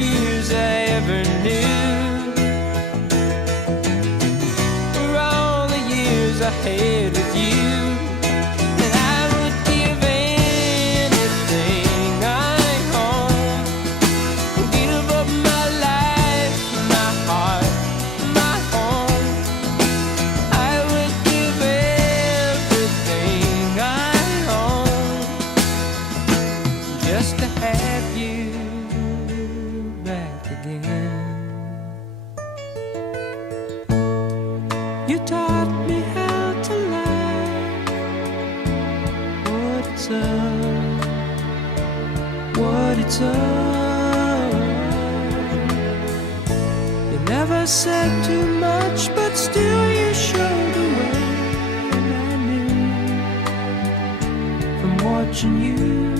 years I ever knew. For all the years I had with you. And I would give anything I own, give up my life, my heart, my home. I would give everything I own just to have you back again. You taught me how to love, what it's up, what it's up. You never said too much, but still you showed the way. And I knew from watching you